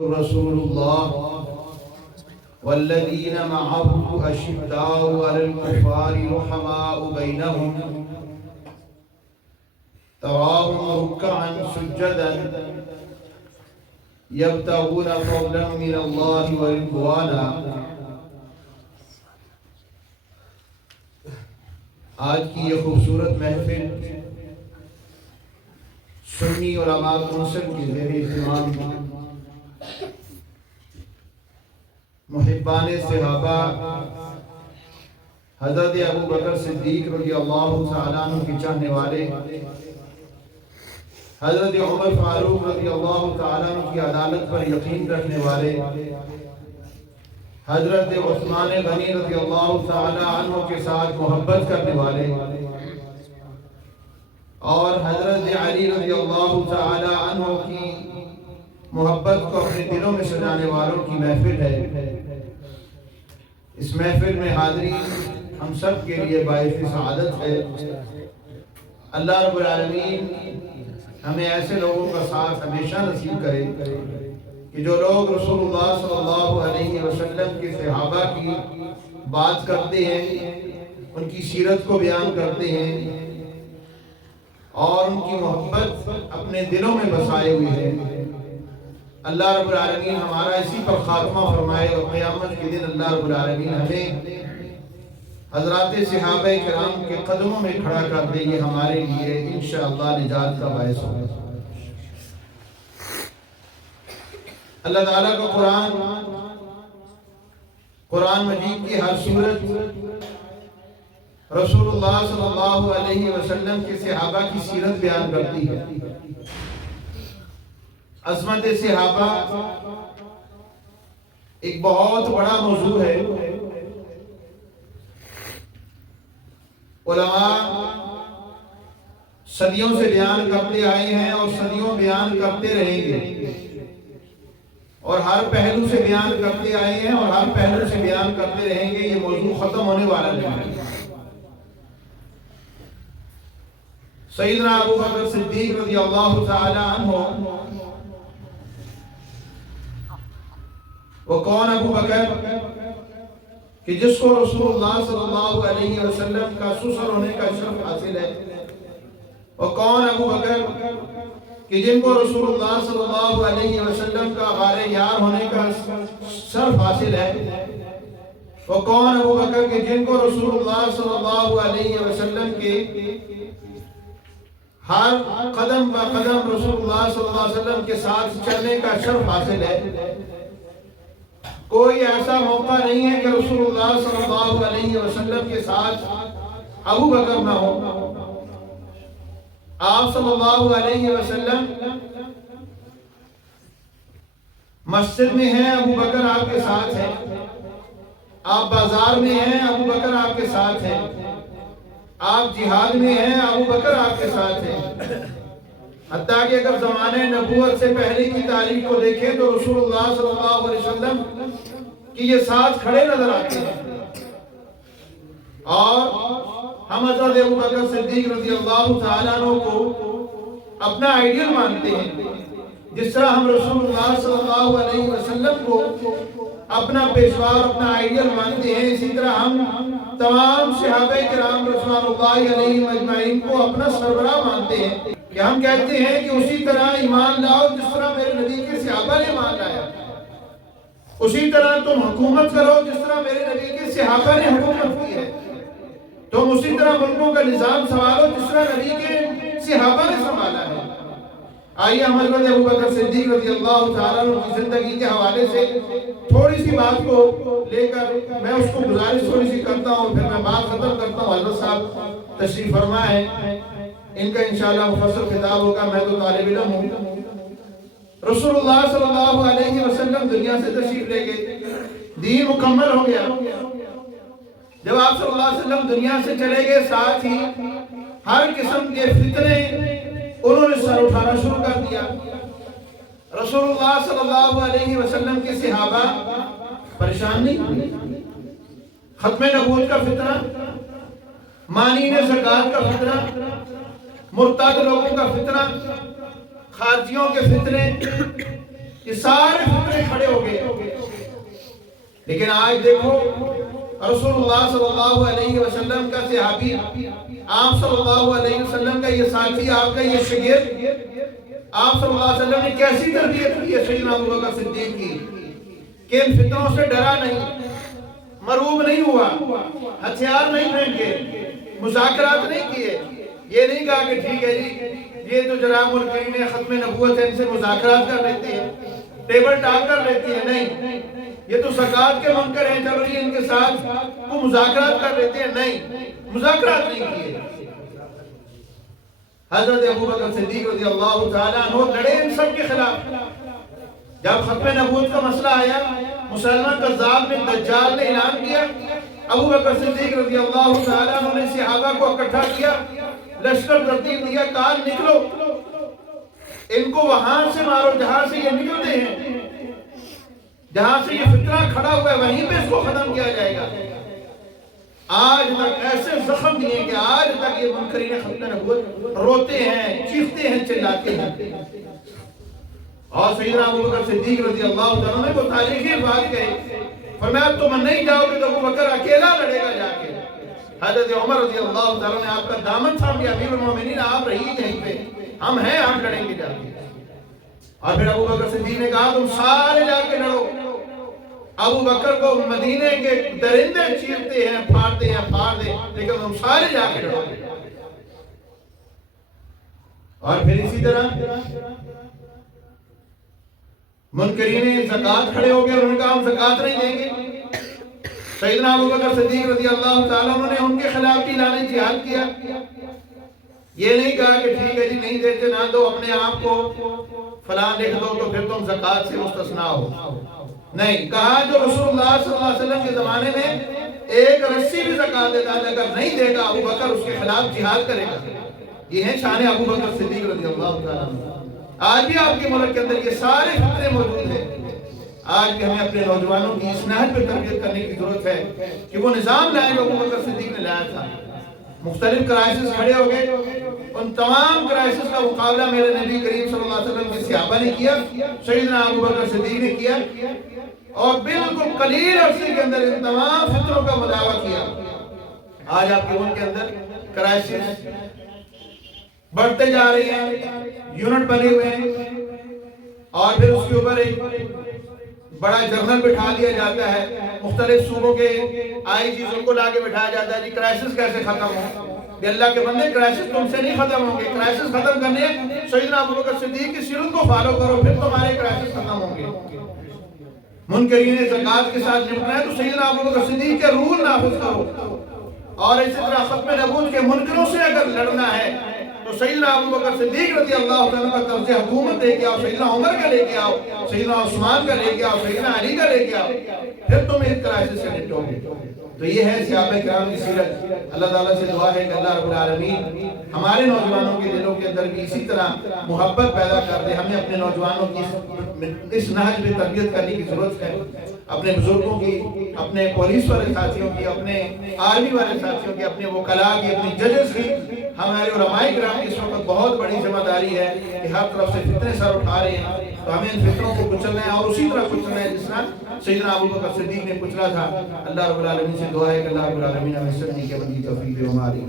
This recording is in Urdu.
رسول الله والذين معه أشداء على الكفار رحماء بينهم تراهم ركعا سجدا يبتغون فضلا من الله ورضوانا۔ آج کی یہ خوبصورت محفل سنی علماء کونسل کے زیر اہتمام محبان صحابہ حضرت ابو بکر صدیق رضی اللہ تعالیٰ عنہ کے چاہنے والے، حضرت عمر فاروق رضی اللہ تعالیٰ عنہ کی عدالت پر یقین رکھنے والے، حضرت عثمان غنی رضی اللہ تعالیٰ عنہ کے ساتھ محبت کرنے والے، اور حضرت علی رضی اللہ تعالیٰ عنہ کی محبت کو اپنے دلوں میں سجانے والوں کی محفل ہے۔ اس محفل میں حاضری ہم سب کے لیے باعث سعادت ہے۔ اللہ رب العالمین ہمیں ایسے لوگوں کا ساتھ ہمیشہ نصیب کرے کہ جو لوگ رسول اللہ صلی اللہ علیہ وسلم کے صحابہ کی بات کرتے ہیں، ان کی سیرت کو بیان کرتے ہیں اور ان کی محبت اپنے دلوں میں بسائے ہوئے ہیں۔ اللہ رب العالمین ہمارا اسی پر خاتمہ فرمائے اور قیامت کے دن اللہ رب العالمین ہمیں حضرات صحابہ کرام کے قدموں میں کھڑا کر دے، یہ ہمارے لیے انشاءاللہ نجات کا باعث ہوگا۔ اللہ تعالیٰ کا قرآن مجید کی ہر سورت رسول اللہ صلی اللہ علیہ وسلم کے صحابہ کی سیرت بیان کرتی ہے۔ عظمت صحابہ ایک بہت بڑا موضوع ہے۔ علماء صدیوں سے بیان کرتے آئے ہیں اور صدیوں بیان کرتے رہیں گے، اور ہر پہلو سے بیان کرتے آئے ہیں اور ہر پہلو سے بیان کرتے رہیں گے۔ یہ موضوع ختم ہونے والا نہیں ہے۔ سیدنا ابو بکر صدیق رضی اللہ تعالی عنہ، وہ کون ابو بکر کہ جس کو رسول اللہ صلی اللہ علیہ وسلم کا سسر ہونے کا شرف حاصل ہے؟ وہ کون ابو بکر کہ جن کو رسول اللہ صلی اللہ علیہ وسلم کا غار یار ہونے کا شرف حاصل ہے؟ وہ کون ابو بکر کہ جن کو رسول اللہ صلی اللہ علیہ وسلم کے ہر قدم با قدم رسول اللہ صلی اللہ علیہ وسلم کے ساتھ چلنے کا شرف حاصل ہے؟ کوئی ایسا موقع نہیں ہے کہ رسول اللہ صلی اللہ علیہ وسلم کے ساتھ ابو بکر نہ ہو۔ آپ صلی اللہ علیہ وسلم مسجد میں ہیں، ابو بکر آپ کے ساتھ ہیں۔ آپ بازار میں ہیں، ابو بکر آپ کے ساتھ ہیں۔ آپ جہاد میں ہیں، ابو بکر آپ کے ساتھ ہیں۔ حتیٰ کہ اگر زمانے نبوت سے پہلے کی تاریخ کو دیکھیں تو رسول اللہ صلی اللہ علیہ وسلم کی یہ ساتھ کھڑے نظر آتے ہیں، اور ہم حضرت ابو بکر صدیق رضی اللہ تعالیٰ عنہ کو اپنا آئیڈیل مانتے ہیں۔ جس طرح ہم رسول اللہ صلی اللہ علیہ وسلم کو اپنا پیشوا اور اپنا آئیڈیل مانتے ہیں، اسی طرح ہم تمام صحابہ کرام رضوان اللہ علیہم اجمعین کو اپنا سربراہ مانتے ہیں، کہ ہم کہتے ہیں کہ اسی طرح ایمان لاؤ جس طرح میرے نبی کے صحابہ نے ایمان لایا، اسی طرح تم حکومت کرو جس طرح میرے نبی کے صحابہ نے حکومت کی ہے، تم اسی طرح ملکوں کا نظام سنبھالو جس طرح نبی کے صحابہ نے سنبھالا ہے۔ آئیے ہم حضرت ابو بکر صدیق رضی اللہ تعالیٰ عنہ کی زندگی کے حوالے سے تھوڑی سی بات کو لے کر میں اس کو گزارش تھوڑی سی کرتا ہوں، پھر میں بات ختم کرتا ہوں۔ حضرت صاحب تشریف فرما ہے، ان کا انشاءاللہ مفصل خطاب ہوگا، میں تو طالب علم ہوں۔ رسول اللہ صلی اللہ علیہ وسلم دنیا سے تشریف لے گئے، دین مکمل ہو گیا۔ جب آپ صلی اللہ علیہ وسلم دنیا سے چلے گئے، ساتھ ہی ہر قسم کے فتنے انہوں نے سر اٹھانا شروع کر دیا۔ رسول اللہ صلی اللہ علیہ وسلم کے صحابہ پریشان نہیں ہوئے۔ ختم نبوت کا فتنہ، مانعین زکوٰۃ کا فتنہ، مرتد لوگوں کا فتنہ، خارجیوں کے فتنے، یہ سارے فتنے کھڑے ہو گئے. لیکن آج دیکھو رسول اللہ صلی اللہ علیہ وسلم کا صحابی، آپ صلی اللہ علیہ وسلم کا یہ ساتھی، آپ کا یہ شاگرد، آپ صلی اللہ علیہ وسلم نے کیسی تربیت کی ہے سیدنا ابو بکر صدیق کی کہ ان فتنوں سے ڈرا نہیں، مرعوب نہیں ہوا، ہتھیار نہیں پھینکے، مذاکرات نہیں کیے. یہ نہیں کہا کہ ٹھیک ہے جی یہ تو جناب منکرین ختم نبوت ہے، ان سے مذاکرات کر لیتے ہیں، ٹیبل ٹاک کر لیتے ہیں. نہیں، یہ تو زکوٰۃ کے منکر ہیں، چلو جی ان کے ساتھ وہ مذاکرات کر لیتے ہیں. نہیں، مذاکرات نہیں کیے. حضرت ابو بکر صدیق رضی اللہ تعالیٰ عنہ لڑے ان سب کے خلاف. جب ختم نبوت کا مسئلہ آیا، مسلمان کذاب بن دجال نے اعلان کیا، ابو بکر صدیق رضی اللہ تعالیٰ عنہ نے صحابہ کو اکٹھا کیا، لشکر ترتیب دیا، کہا نکلو، ان کو وہاں سے مارو جہاں سے یہ نکلتے ہیں، جہاں سے یہ فتنہ کھڑا ہوا ہے وہیں پہ اس کو ختم کیا جائے گا. آج تک ایسے زخم دیے کہ آج تک یہ منکرین ختم نبوت روتے ہیں، چیختے ہیں، چلاتے ہیں. اور سیدنا ابو بکر صدیق رضی اللہ عنہ نے وہ تاریخی بات کہی، فرمایا تم نہیں جاؤ گے تو ابو بکر اکیلا لڑے گا جا کے. حضرت عمر رضی اللہ تعالیٰ نے آپ کا دامن تھام لیا، امیر المومنین آپ رہی یہیں پہ، ہم ہیں، ہم لڑیں گے جا کے. اور پھر ابو بکر صدیق نے کہا تم سارے جا کے لڑو. ابو بکر کو مدینے کے درندے چیرتے ہیں، پھاڑتے ہیں، پھاڑ دیں، لیکن تم سارے جا کے لڑو. اور پھر اسی طرح منکرین زکوٰۃ کھڑے ہو گئے، انہوں نے کہا ہم زکوٰۃ نہیں دیں گے. سیدنا ابو بکر صدیق رضی اللہ تعالیٰ عنہ نے ان کے خلاف بھی اعلان جہاد کیا. یہ نہیں کہا کہ ٹھیک ہے جی نہیں دیتے نہ دو، اپنے آپ کو فلاں لکھ دو تو پھر تم زکوٰۃ سے مستثنیٰ ہو. نہیں، کہا جو رسول اللہ صلی اللہ علیہ وسلم کے زمانے میں ایک رسی بھی زکوٰۃ دیتا ہے، اگر نہیں دے گا ابو بکر اس کے خلاف جہاد کرے گا. یہ ہے شان ابو بکر صدیق رضی اللہ تعالیٰ عنہ. آج بھی آپ کے ملک کے اندر یہ سارے فتنے موجود ہیں. آج بھی ہمیں اپنے نوجوانوں کی اس نہج پہ تربیت کرنے کی ضرورت ہے کہ وہ نظام لائے جو ابو بکر صدیق نے لایا تھا. مختلف کرائسس کھڑے ہو گئے، ان تمام کرائسس کا مقابلہ میرے نبی کریم صلی اللہ علیہ وسلم کے صحابہ نے کیا، سیدنا ابو بکر صدیق نے کیا، اور بالکل قلیل عرصے کے اندر ان تمام فتنوں کا مداوع کیا. آج آپ کے ملک کے اندر کرائسس بڑھتے جا رہے ہیں، یونٹ بنے ہوئے ہیں، اور پھر اس کے اوپر ایک بڑا جرنل بٹھا دیا جاتا ہے، مختلف صوبوں کے آئی جیز ان کو لا کے بٹھایا جاتا ہے. جی کرائسس کیسے ختم ہو؟ کہ اللہ کے بندے کرائسس تم سے نہیں ختم ہوں گے. کرائسس ختم کرنے سیدنا ابو بکر صدیق کی سیرت کو فالو کرو، پھر تمہارے کرائسس ختم ہوں گے. منکرین زکوٰۃ کے ساتھ نپٹنا ہے تو سیدنا ابو بکر صدیق کے رول نافذ کرو. اور اسی طرح ختم نبوت کے منکروں سے اگر لڑنا ہے تو سیدنا ابو بکر صدیق رضی اللہ عنہ کا طرز حکومت لے کے آؤ، سیدنا عمر کا لے کے آؤ، سیدنا عثمان کا لے کے آؤ، سیدنا علی کا لے کے آؤ، پھر تم اس کرائسس سے نپٹو گے. تو یہ ہے صحابہ کرام کی سیرت. اللہ تعالیٰ سے دعا ہے کہ اللہ رب العالمین ہمارے نوجوانوں کے دلوں کے اندر بھی اسی طرح محبت پیدا کر دے. ہمیں اپنے نوجوانوں کی اس نہج میں تربیت کرنے کی ضرورت ہے. اپنے بزرگوں کی، اپنے پولیس والے ساتھیوں کی، اپنے آرمی والے ساتھیوں کی، اپنے وکلاء کی، اپنی ججز کی، ہمارے علماء کرام کی اس وقت بہت بڑی ذمہ داری ہے کہ ہر طرف سے فتنے سر اٹھا رہے ہیں. تو ہمیں ان فتنوں کو کچلنا ہے اور اسی طرح کچلنا ہے جس طرح سیدنا ابو بکر صدیق نے کچلا تھا. اللہ رب العالمین سے دعا ہے کہ اللہ رب العالمین ہمیں سمجھنے کی توفیق دے. ہماری